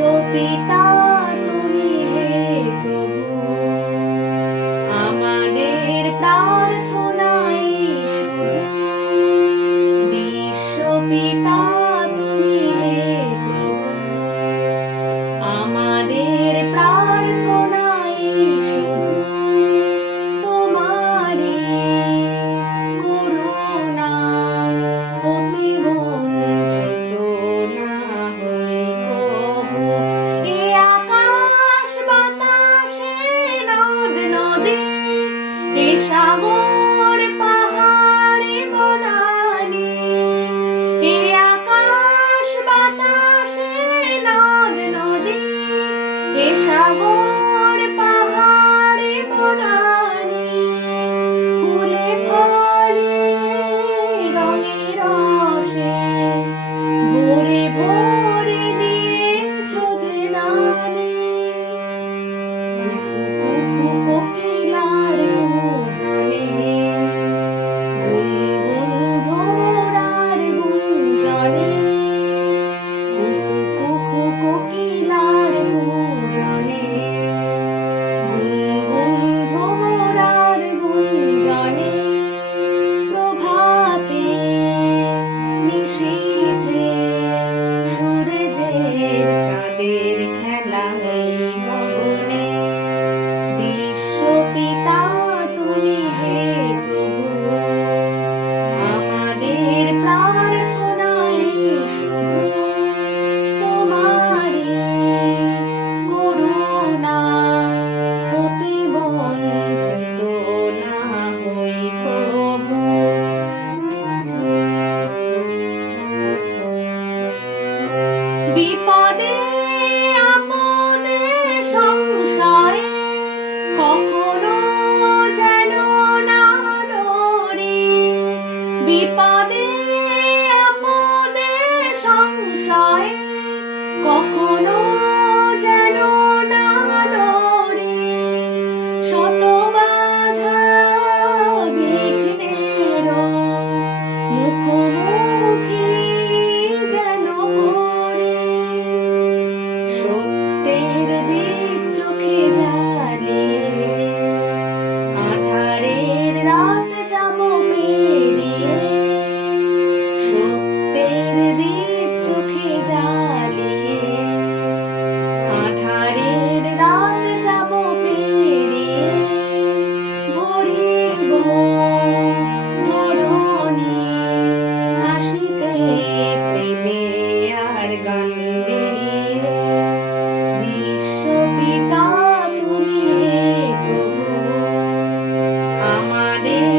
শোভিতা সাগর নিশীথে সূর্যের চাঁদের সংশয় কখনো যেন না ডরে শত বাধা বিঘ্নের মুখোমুখি যেন করে। সত্যের দীপ চোখে জালে আধারের রাত যাব পেরিয়ে সত্যের দীপ day.